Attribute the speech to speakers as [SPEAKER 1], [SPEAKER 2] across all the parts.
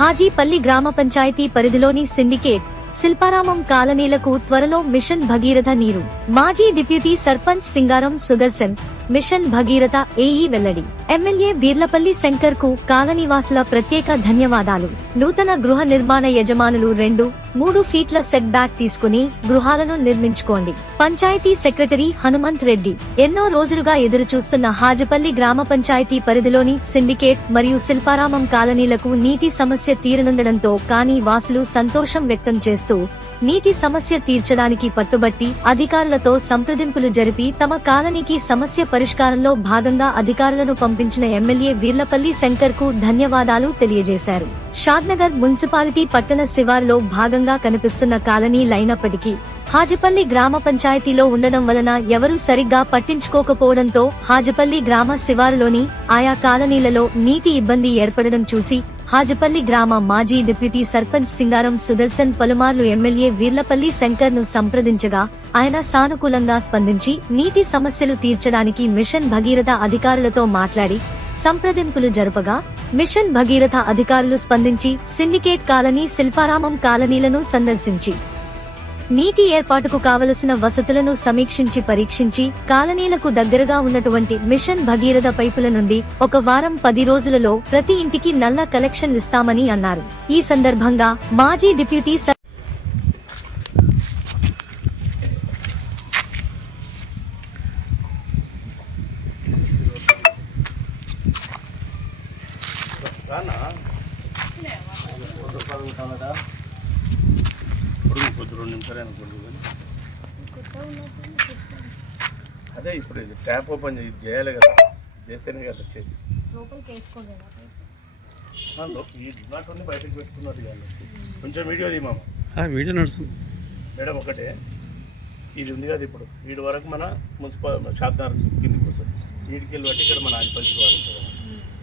[SPEAKER 1] హాజీపల్లి గ్రామ పంచాయతీ పరిధిలోని సిండికేట్ శిల్పారామం కాలనీలకు త్వరలో మిషన్ భగీరథ నీరు. మాజీ deputy sarpanch Singaram Sudarshan mission Bhagiratha AE వెల్లడి. ఎమ్మెల్యే వీర్లపల్లి శంకర్కు కాలనీవాసుల ప్రత్యేక ధన్యవాదాలు. నూతన గృహ నిర్మాణ యజమానులు రెండు మూడు ఫీట్ల సెట్ బ్యాక్ తీసుకుని గృహాలను నిర్మించుకోండి. పంచాయతీ సెక్రటరీ హనుమంత్ రెడ్డి. ఎన్నో రోజులుగా ఎదురు చూస్తున్న హాజపల్లి గ్రామ పంచాయతీ పరిధిలోని సిండికేట్ మరియు శిల్పారామం కాలనీలకు నీటి సమస్య తీరనుండడంతో కానీ వాసులు సంతోషం వ్యక్తం చేస్తూ నీటి సమస్య తీర్చడానికి పట్టుబట్టి అధికారులతో సంప్రదింపులు జరిపి తమ కాలనీకి సమస్య పరిష్కారంలో భాగంగా అధికారులను పంపించిన ఎమ్మెల్యే వీర్లపల్లి శంకర్కు ధన్యవాదాలు తెలియజేశారు. షాద్నగర్ మున్సిపాలిటీ పట్టణ శివారులో భాగంగా కనిపిస్తున్న కాలనీ లైనప్పటికీ హాజపల్లి గ్రామ పంచాయతీలో ఉండడం వలన ఎవరూ సరిగ్గా పట్టించుకోకపోవడంతో హాజపల్లి గ్రామ శివారులోని ఆయా కాలనీలలో నీటి ఇబ్బంది ఏర్పడడం చూసి హాజపల్లి గ్రామ మాజీ డిప్యూటీ సర్పంచ్ సింగారం సుదర్శన్ పలుమార్లు ఎమ్మెల్యే వీర్లపల్లి శంకర్ను సంప్రదించగా ఆయన సానుకూలంగా స్పందించి నీటి సమస్యలు తీర్చడానికి మిషన్ భగీరథ అధికారులతో మాట్లాడి సంప్రదింపులు జరపగా మిషన్ భగీరథ అధికారులు స్పందించి సిండికేట్ కాలనీ శిల్పారామం కాలనీలను సందర్శించి నీటి ఏర్పాటుకు కావలసిన వసతులను సమీక్షించి పరీక్షించి కాలనీలకు దగ్గరగా ఉన్నటువంటి మిషన్ భగీరథ పైపుల నుండి ఒక వారం పది రోజులలో ప్రతి ఇంటికి నల్ల కలెక్షన్ ఇస్తామని అన్నారు. ఈ సందర్భంగా మాజీ డిప్యూటీ సర్-
[SPEAKER 2] రానా ఇప్పుడు కొద్ది రెండు నిమిషాలు అనుకోండి కానీ. అదే ఇప్పుడు ఇది ట్యాప్ ఓపెన్ చేయి ఇది చేయాలి కదా. చేస్తేనే కదా వచ్చేది. ఈ నాటుని బయటకు పెట్టుకున్నారు కానీ. కొంచెం వీడియో తీమామ
[SPEAKER 3] ఆ, వీడియో నడుస్తుంది.
[SPEAKER 2] మేడం ఒకటే. ఇది ఉంది కదా ఇప్పుడు. వీడి వరకు మన మున్సిపల్ షాద్నార్ కిందికి వస్తుంది. వీడికి వెళ్ళి బట్టి ఇక్కడ మన ఆదిపల్లి వారు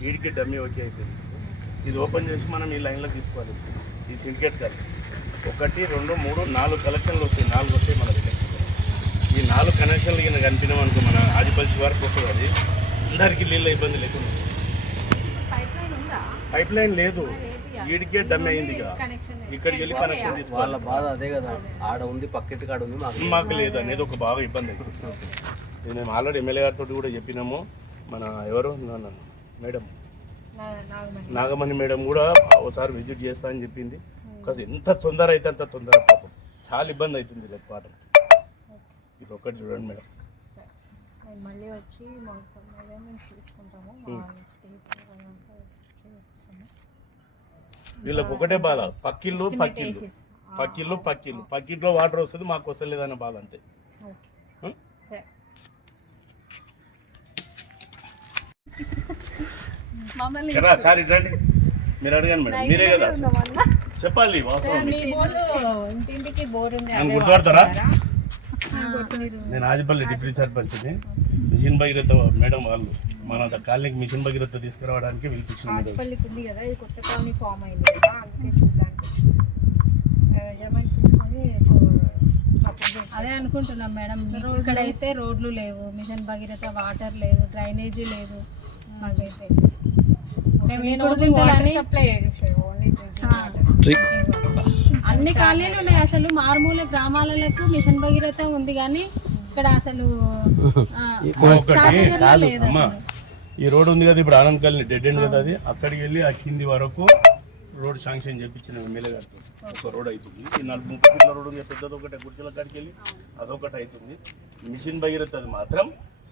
[SPEAKER 2] వీడికి డమ్మీ ఓకే అయిపోయింది. ఇది ఓపెన్ చేసి మనం ఈ లైన్లో తీసుకోవాలి. ఈ సిండికేట్ కాదు. ఒకటి రెండు మూడు నాలుగు కలెక్షన్లు వస్తాయి. నాలుగు వస్తాయి మన దగ్గర. ఈ నాలుగు కనెక్షన్లు కింద కనిపినాం అనుకో మన ఆదిపల్లి వరకు వస్తుంది అది. అందరికీ నీళ్ళ ఇబ్బంది లేకుండా. పైప్ లైన్ లేదు. వీడికే డమ్మి అయింది ఇక. ఇక్కడికి వెళ్ళి కనెక్షన్
[SPEAKER 4] వాళ్ళ
[SPEAKER 2] తీసుకోవాలి.
[SPEAKER 4] బాధ అదే కదా. ఆడ ఉంది పక్కింటి కాడ ఉంది మాకు
[SPEAKER 2] లేదు అనేది ఒక బాగా ఇబ్బంది. మేము ఆల్రెడీ ఎమ్మెల్యే గారితో కూడా చెప్పినాము. మన ఎవరు? మేడం. నాగమణి మేడం కూడా ఒకసారి విజిట్ చేస్తా అని చెప్పింది. కాదు ఎంత తొందర అయితే అంత తొందర పాపం. చాలా ఇబ్బంది అవుతుంది లెక్క వాటర్ ఇది ఒక్కటి చూడండి మేడం.
[SPEAKER 5] మళ్ళీ వచ్చి తీసుకుంటాము.
[SPEAKER 2] వీళ్ళకి ఒకటే బాధ. పక్కిళ్ళు పక్కిళ్ళు. పక్కిళ్ళు పక్కిళ్ళు. పక్కింట్లో వాటర్ వస్తుంది మాకు వస్తలేదనే బాధ అంతే
[SPEAKER 5] ఓకే.
[SPEAKER 2] హ్మ్?
[SPEAKER 5] సరే మమ్మల్ని
[SPEAKER 2] కదా సార్ ఇట్లాంటి మీరు అడగండి మేడం. మీరే కదా. చెప్పాలి వాస్తవం.
[SPEAKER 5] ఇంటింటికి బోర్ ఉంది
[SPEAKER 2] నన్ను గుర్తుపడతారా? నేను ఆదిపల్లి డిప్యూటీ సర్పంచ్ని మిషన్ భగీరథ మేడం వాళ్ళు మన కాలనీకి మిషన్ భగీరథ తీసుకురావడానికి పిలిపించిన.
[SPEAKER 6] అదే అనుకుంటున్నాం మేడం ఇక్కడైతే రోడ్లు లేవు మిషన్ భగీరథ వాటర్ లేదు డ్రైనేజీ లేదు. మాకైతే. అన్ని ఖాళీలు ఉన్నాయి అసలు మారుమూల గ్రామాలకు మిషన్ భగీరథ ఉంది కానీ ఇక్కడ అసలు లేదు
[SPEAKER 2] ఈ రోడ్ ఉంది కదా ఇప్పుడు ఆనంద్ కాలనీ డెడ్ ఎండ్ కదా అది. అక్కడికి వెళ్ళి ఆ కింది వరకు రోడ్ శాంక్షన్ చేయించిన ఎమ్మెల్యే గారికి ఒక రోడ్ అవుతుంది ఈ నలుగు ముప్పై ఫీట్ల రోడ్ ఉంది పెద్దది ఒకటి గుడిసెల కాడికి వెళ్ళి అదొకటి అవుతుంది. మిషన్ భగీరథ అది మాత్రం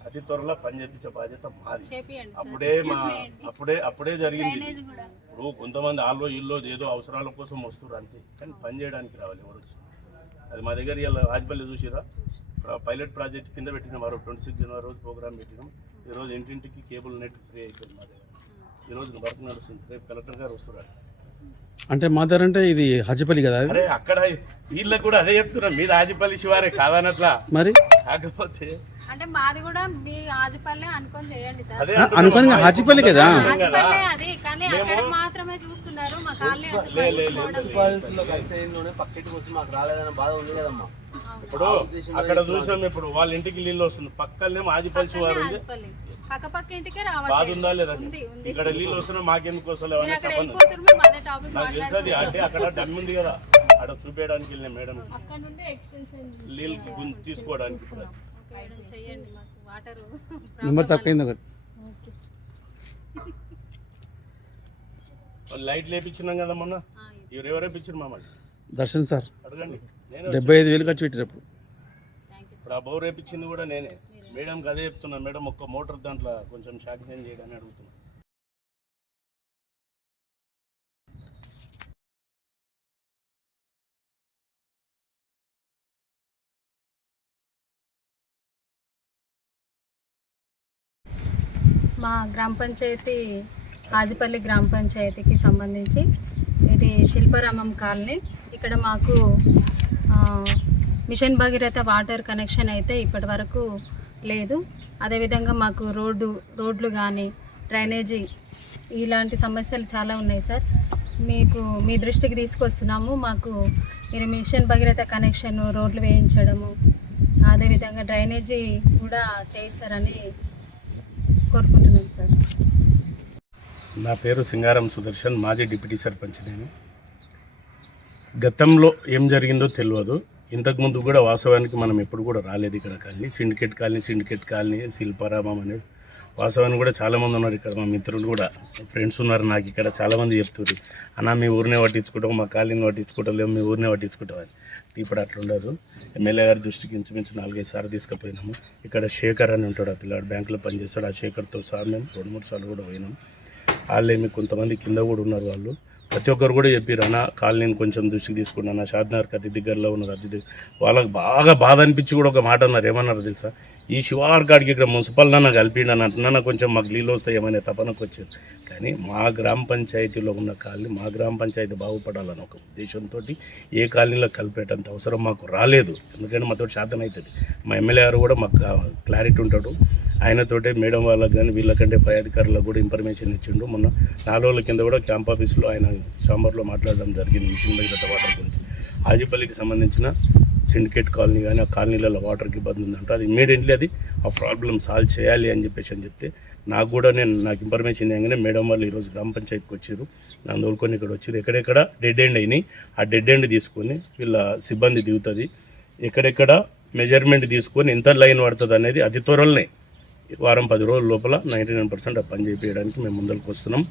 [SPEAKER 2] అతి త్వరలో పని చేయించే బాధ్యత మాది. అప్పుడే మా అప్పుడే అప్పుడే జరిగింది. ఇప్పుడు కొంతమంది ఆల్లో ఇల్లో ఏదో అవసరాల కోసం వస్తారు అంతే. కానీ పని చేయడానికి రావాలి ఎవరు వచ్చి. అది మా దగ్గర ఇలా రాజపల్లి చూసిరా? పైలట్ ప్రాజెక్ట్ కింద పెట్టిన. వారు ట్వంటీ సిక్స్ జనవరి రోజు ప్రోగ్రామ్ పెట్టినాం. ఈరోజు ఇంటింటికి కేబుల్ నెట్ ఫ్రీ అయిపోయింది మా దగ్గర. ఈరోజు వర్క్ నడుస్తుంది. రేపు కలెక్టర్ గారు వస్తున్నారు.
[SPEAKER 3] అంటే మదర్ అంటే ఇది హజ్జపల్లి కదా? అది
[SPEAKER 2] అరే అక్కడ వీళ్ళకి కూడా అదే చెప్తున్నా. మీ రాజపల్లి శివారే కాదనట్లా.
[SPEAKER 3] మరి?
[SPEAKER 2] కాకపోతే
[SPEAKER 6] అంటే మాది కూడా మీ ఆజపల్లె అనుకొని చేయండి సార్.
[SPEAKER 2] అదే
[SPEAKER 3] అనుకోని హాజీపల్లి కదా?
[SPEAKER 6] ఆజపల్లె అది కానీ అక్కడ మాత్రమే చూస్తున్నారు. మా కాలనీ అసలు
[SPEAKER 4] పక్కింటికి వస్తే మాకు రాలేదన్న బాధ ఉంది కదమ్మా.
[SPEAKER 2] ఇప్పుడు అక్కడ చూసాం ఇప్పుడు వాళ్ళ ఇంటికి నీళ్ళు వస్తుంది. పక్కనే ఆదిపల్లి శివారు ఉంది.
[SPEAKER 6] పక్కపక్క ఇంటికే
[SPEAKER 2] ఉంది ఇక్కడ నీళ్ళు మాకెందుకు అంటే అక్కడ డమ్ ఉంది కదా. అక్కడ చూపించడానికి వెళ్ళిన మేడం.
[SPEAKER 5] అక్కడ నుండి ఎక్స్టెన్షన్
[SPEAKER 2] నీళ్ళు గుం- తీసుకోవడానికి కూడా.
[SPEAKER 6] చేయండి మాకు వాటర్
[SPEAKER 3] నెంబర్ తక్కువైంది ఒకటి
[SPEAKER 2] లైట్ లేపించినాం కదా మొన్న? ఎవరు ఎవరు వేపించారు మమ్మల్ని?
[SPEAKER 3] దర్శన్ సార్.
[SPEAKER 2] అడగండి. నేను
[SPEAKER 3] డెబ్బై ఐదు వేలు ఖర్చు పెట్టారు
[SPEAKER 2] ఇప్పుడు ఆ బోర్ వేపించింది కూడా నేనే. మేడంకి అదే చెప్తున్నా. మేడం ఒక్క మోటార్ దాంట్లో కొంచెం శాంక్షన్ చేయడానికి అడుగుతున్నా.
[SPEAKER 6] మా గ్రామ పంచాయతీ ఆజిపల్లి గ్రామ పంచాయతీకి సంబంధించి ఇది శిల్పారామం కాలనీ. ఇక్కడ మాకు మిషన్ భగీరథ వాటర్ కనెక్షన్ అయితే ఇప్పటి వరకు లేదు. అదేవిధంగా మాకు రోడ్డు రోడ్లు కానీ డ్రైనేజీ ఇలాంటి సమస్యలు చాలా ఉన్నాయి సార్. మీకు మీ దృష్టికి తీసుకొస్తున్నాము. మాకు మీరు మిషన్ భగీరథ కనెక్షన్ రోడ్లు వేయించడము అదేవిధంగా డ్రైనేజీ కూడా చేయిస్తారని కోరుకుంటున్నాం సార్.
[SPEAKER 2] నా పేరు సింగారం సుదర్శన్. మాజీ డిప్యూటీ సర్పంచ్ నేను. గతంలో ఏం జరిగిందో తెలియదు. ఇంతకుముందు కూడా వాస్తవానికి మనం ఎప్పుడు కూడా రాలేదు ఇక్కడ colony. Syndicate colony syndicate colony Shilparamam అనేది వాస్తవానికి కూడా చాలామంది ఉన్నారు ఇక్కడ. మా మిత్రులు కూడా ఫ్రెండ్స్ ఉన్నారు నాకు ఇక్కడ. చాలామంది చెప్తున్నారు అన్న మీ ఊరినే పట్టించుకుంటాం మా కాలనీని పట్టించుకుంటాం లేవు మీ ఊరినే పట్టించుకుంటాం అని. ఇప్పుడు అట్లా ఉండదు. ఎమ్మెల్యే గారి దృష్టికి ఇంచుమించు నాలుగైదు సార్లు తీసుకుపోయినాము. ఇక్కడ శేఖర్ అని ఉంటాడు ఆ పిల్లాడు బ్యాంకులో పనిచేస్తాడు. ఆ శేఖర్తో సార్ మేము రెండు మూడు సార్లు కూడా పోయినాం. వాళ్ళేమి కొంతమంది కింద కూడా ఉన్నారు వాళ్ళు. ప్రతి ఒక్కరు కూడా చెప్పారు అన్న కాలనీని కొంచెం దృష్టికి తీసుకున్నాను అన్న షాద్నగర్కి అతి దగ్గరలో ఉన్నది అతి దగ్గర వాళ్ళకి బాగా బాధ అనిపించి కూడా ఒక మాట అన్నారు. ఏమన్నారు తెలుసా? ఈ శివార్గాడికి ఇక్కడ మున్సిపల్ నన్న కలిపిండని అంటున్నా కొంచెం మాకు నీళ్ళు వస్తాయి ఏమైనా తపనకు వచ్చింది కానీ మా గ్రామ పంచాయతీలో ఉన్న కాలనీ మా గ్రామ పంచాయతీ బాగుపడాలని ఒక ఉద్దేశంతో ఏ కాలనీలో కలిపేటంత అవసరం మాకు రాలేదు. ఎందుకంటే మాతో శాతం అవుతుంది. మా ఎమ్మెల్యే గారు కూడా మాకు క్లారిటీ ఉంటాడు. ఆయనతోటే మేడం వాళ్ళకి కానీ వీళ్ళకంటే పై అధికారులకు కూడా ఇన్ఫర్మేషన్ ఇచ్చిండు. మొన్న నాలుగు రోజుల కింద కూడా క్యాంప్ ఆఫీస్లో ఆయన చాంబర్లో మాట్లాడడం జరిగింది మిషన్ భగీరథ వాటర్ గురించి. ఆజిపల్లికి సంబంధించిన సిండికేట్ కాలనీ కానీ ఆ కాలనీలలో వాటర్కి ఇబ్బంది ఉందంట. అది ఇమీడియట్లీ అది ఆ ప్రాబ్లం సాల్వ్ చేయాలి అని చెప్పేసి అని చెప్తే నాకు కూడా నేను నాకు ఇన్ఫర్మేషన్ ఇవ్వగానే మేడం వాళ్ళు ఈరోజు గ్రామ పంచాయతీకి వచ్చారు. నన్ను తోలుకొని ఇక్కడ వచ్చారు. ఎక్కడెక్కడ? డెడ్ ఎండ్ అయినాయి. ఆ డెడ్ ఎండ్ తీసుకొని వీళ్ళ సిబ్బంది దిగుతుంది. ఎక్కడెక్కడ? మెజర్మెంట్ తీసుకొని ఎంత లైన్ పడుతుంది అనేది అతి త్వరలోనే. వారం పది రోజుల లోపల నైంటీ నైన్ పర్సెంట్ పనిచేయడానికి మేము ముందరకు వస్తున్నాం.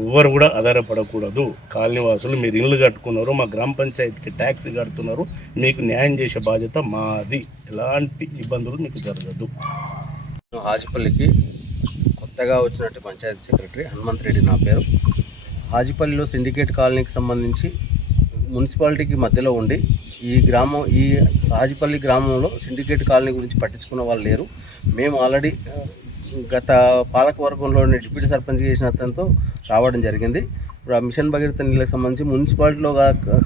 [SPEAKER 2] ఎవ్వరు కూడా ఆధారపడకూడదు. కాలనీ వాసులు మీరు ఇల్లు కట్టుకున్నారు మా గ్రామ పంచాయతీకి ట్యాక్స్ కడుతున్నారు మీకు న్యాయం చేసే బాధ్యత మాది. ఎలాంటి ఇబ్బందులు మీకు జరగదు.
[SPEAKER 4] నేను హాజిపల్లికి కొత్తగా వచ్చినట్టు పంచాయతీ సెక్రటరీ హనుమంత్ రెడ్డి నా పేరు. హాజిపల్లిలో సిండికేట్ కాలనీకి సంబంధించి మున్సిపాలిటీకి మధ్యలో ఉండి ఈ గ్రామం ఈ సాజిపల్లి గ్రామంలో సిండికేట్ కాలనీ గురించి పట్టించుకున్న వాళ్ళు లేరు. మేము ఆల్రెడీ గత పాలకవర్గంలోని డిప్యూటీ సర్పంచ్ చేసిన అతనితో రావడం జరిగింది. ఇప్పుడు ఆ మిషన్ భగీరథ నీళ్ళకి సంబంధించి మున్సిపాలిటీలో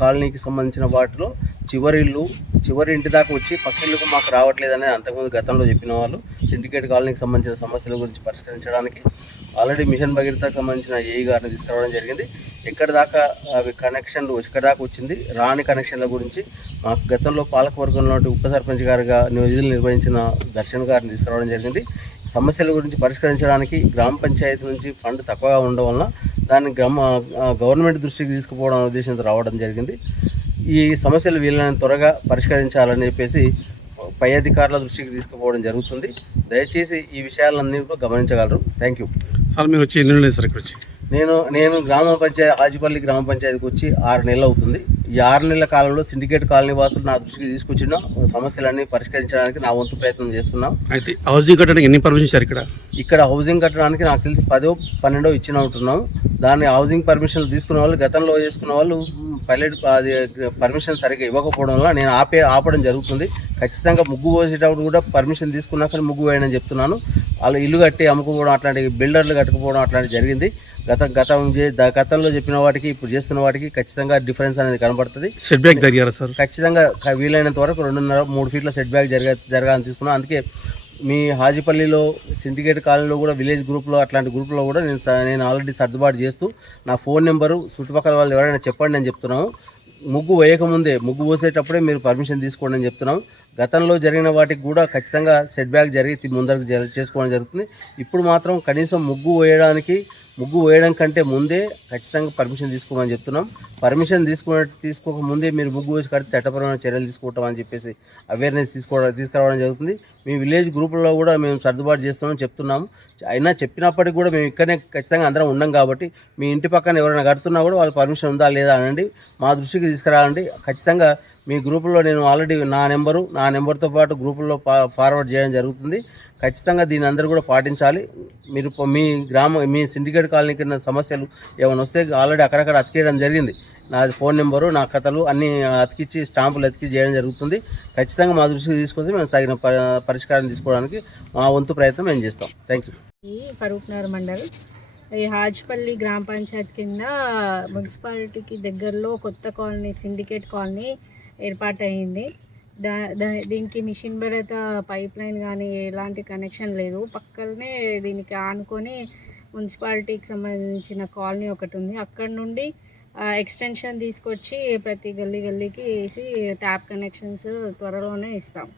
[SPEAKER 4] కాలనీకి సంబంధించిన వాటిలో చివరి ఇల్లు చివరి ఇంటి దాకా వచ్చి పక్క ఇల్లుకు మాకు రావట్లేదని అంతకుముందు గతంలో చెప్పిన వాళ్ళు. సిండికేట్ కాలనీకి సంబంధించిన సమస్యల గురించి పరిష్కరించడానికి ఆల్రెడీ మిషన్ భగీరథకు సంబంధించిన ఏఈ గారిని తీసుకురావడం జరిగింది. ఎక్కడ దాకా అవి కనెక్షన్లు ఎక్కడ దాకా వచ్చింది రాని కనెక్షన్ల గురించి మాకు గతంలో పాలకవర్గంలో ఉప సర్పంచ్ గారుగా నిధులు నిర్వహించిన దర్శన్ గారిని తీసుకురావడం జరిగింది. సమస్యల గురించి పరిష్కరించడానికి గ్రామ పంచాయతీ నుంచి ఫండ్ తక్కువగా ఉండడం వలన దాన్ని గ్రామ గవర్నమెంట్ దృష్టికి తీసుకుపోవడం ఉద్దేశంతో రావడం జరిగింది. ఈ సమస్యలు వీళ్ళని త్వరగా పరిష్కరించాలని చెప్పేసి పై అధికారుల దృష్టికి తీసుకుపోవడం జరుగుతుంది. దయచేసి ఈ విషయాలన్నీ కూడా గమనించగలరు. థ్యాంక్ యూ
[SPEAKER 3] సార్ మీరు వచ్చి ఎన్ని సార్ ఇక్కడ వచ్చి?
[SPEAKER 4] నేను నేను గ్రామ పంచాయతీ హాజిపల్లి గ్రామ పంచాయతీకి వచ్చి ఆరు నెలలు అవుతుంది. ఈ ఆరు నెలల కాలంలో సిండికేట్ కాలనీ వాసులు నా దృష్టికి తీసుకొచ్చిన సమస్యలన్నీ పరిష్కరించడానికి నా వంతు ప్రయత్నం చేస్తున్నాం.
[SPEAKER 3] అయితే హౌసింగ్ కట్టడానికి ఎన్ని పర్మిషన్ ఇచ్చారు ఇక్కడ?
[SPEAKER 4] ఇక్కడ హౌసింగ్ కట్టడానికి నాకు తెలిసి పదో పన్నెండో ఇచ్చిన ఉంటున్నాం. దాన్ని హౌసింగ్ పర్మిషన్లు తీసుకున్న వాళ్ళు గతంలో చేసుకున్న వాళ్ళు పైలట్ అది పర్మిషన్ సరిగ్గా ఇవ్వకపోవడం వల్ల నేను ఆపే ఆపడం జరుగుతుంది. ఖచ్చితంగా ముగ్గు పోసేటప్పుడు కూడా పర్మిషన్ తీసుకున్నాక ముగ్గు వేయనని చెప్తున్నాను. వాళ్ళు ఇల్లు కట్టి అమ్ముకోవడం అట్లాంటి బిల్డర్లు కట్టుకోవడం అట్లాంటివి జరిగింది. గత గతం గతంలో చెప్పిన వాటికి ఇప్పుడు చేస్తున్న వాటికి ఖచ్చితంగా డిఫరెన్స్ అనేది కనబడుతుంది.
[SPEAKER 3] సెట్ బ్యాక్ జరిగారా సార్?
[SPEAKER 4] ఖచ్చితంగా వీలైనంత వరకు రెండున్నర మూడు ఫీట్ల సెట్ బ్యాక్ జరగ జరగాలని తీసుకున్నాం అందుకే మీ హాజీపల్లిలో సిండికేట్ కాలనీలో కూడా విలేజ్ గ్రూప్లో అట్లాంటి గ్రూప్లో కూడా నేను నేను ఆల్రెడీ సర్దుబాటు చేస్తూ నా ఫోన్ నెంబరు చుట్టుపక్కల వాళ్ళు ఎవరైనా చెప్పండి అని చెప్తున్నాము. ముగ్గు వేయకముందే ముగ్గు పోసేటప్పుడే మీరు పర్మిషన్ తీసుకోండి అని చెప్తున్నాం. గతంలో జరిగిన వాటికి కూడా ఖచ్చితంగా సెట్ బ్యాక్ జరిగి ముందరకు జరి చేసుకోవడం జరుగుతుంది. ఇప్పుడు మాత్రం కనీసం ముగ్గు వేయడానికి ముగ్గు వేయడం కంటే ముందే ఖచ్చితంగా పర్మిషన్ తీసుకోమని చెప్తున్నాం. పర్మిషన్ తీసుకునే తీసుకోక ముందే మీరు ముగ్గు వేసి కడితే చట్టపరమైన చర్యలు తీసుకుంటాం అని చెప్పేసి అవేర్నెస్ తీసుకోవడం తీసుకురావడం జరుగుతుంది. మీ విలేజ్ గ్రూపుల్లో కూడా మేము సర్దుబాటు చేస్తామని చెప్తున్నాము. అయినా చెప్పినప్పటికీ కూడా మేము ఇక్కడనే ఖచ్చితంగా అందరం ఉన్నాం కాబట్టి మీ ఇంటి పక్కన ఎవరైనా కడుతున్నా కూడా వాళ్ళ పర్మిషన్ ఉందా లేదా అనండి. మా దృష్టికి తీసుకురావండి ఖచ్చితంగా మీ గ్రూపులో నేను ఆల్రెడీ నా నెంబరు నా నెంబర్తో పాటు గ్రూపుల్లో ఫార్వర్డ్ చేయడం జరుగుతుంది. ఖచ్చితంగా దీని అందరూ కూడా పాటించాలి. మీరు మీ గ్రామ మీ సిండికేట్ కాలనీకి సమస్యలు ఏమైనా వస్తే ఆల్రెడీ అక్కడక్కడ అతికేయడం జరిగింది. నాది ఫోన్ నెంబరు నా కథలు అన్నీ అతికిచ్చి స్టాంపులు అతికి చేయడం జరుగుతుంది. ఖచ్చితంగా మా దృష్టికి తీసుకొస్తే మేము తగిన ప- పరిష్కారం తీసుకోవడానికి మా వంతు ప్రయత్నం మేము చేస్తాం. థ్యాంక్ యూ
[SPEAKER 5] ఫరూక్ నగర్ మండల్ ఈ హాజ్పల్లి గ్రామ పంచాయత్ కింద మున్సిపాలిటీకి దగ్గరలో కొత్త కాలనీ సిండికేట్ కాలనీ ఏర్పాటైంది దా దా దీనికి మిషన్ భరత పైప్ లైన్ కానీ ఎలాంటి కనెక్షన్ లేదు. పక్కనే దీనికి ఆనుకొని మున్సిపాలిటీకి సంబంధించిన కాలనీ ఒకటి ఉంది అక్కడ నుండి ఎక్స్టెన్షన్ తీసుకొచ్చి ప్రతి గల్లీ గల్లీకి వేసి ట్యాప్ కనెక్షన్స్ త్వరలోనే ఇస్తాం.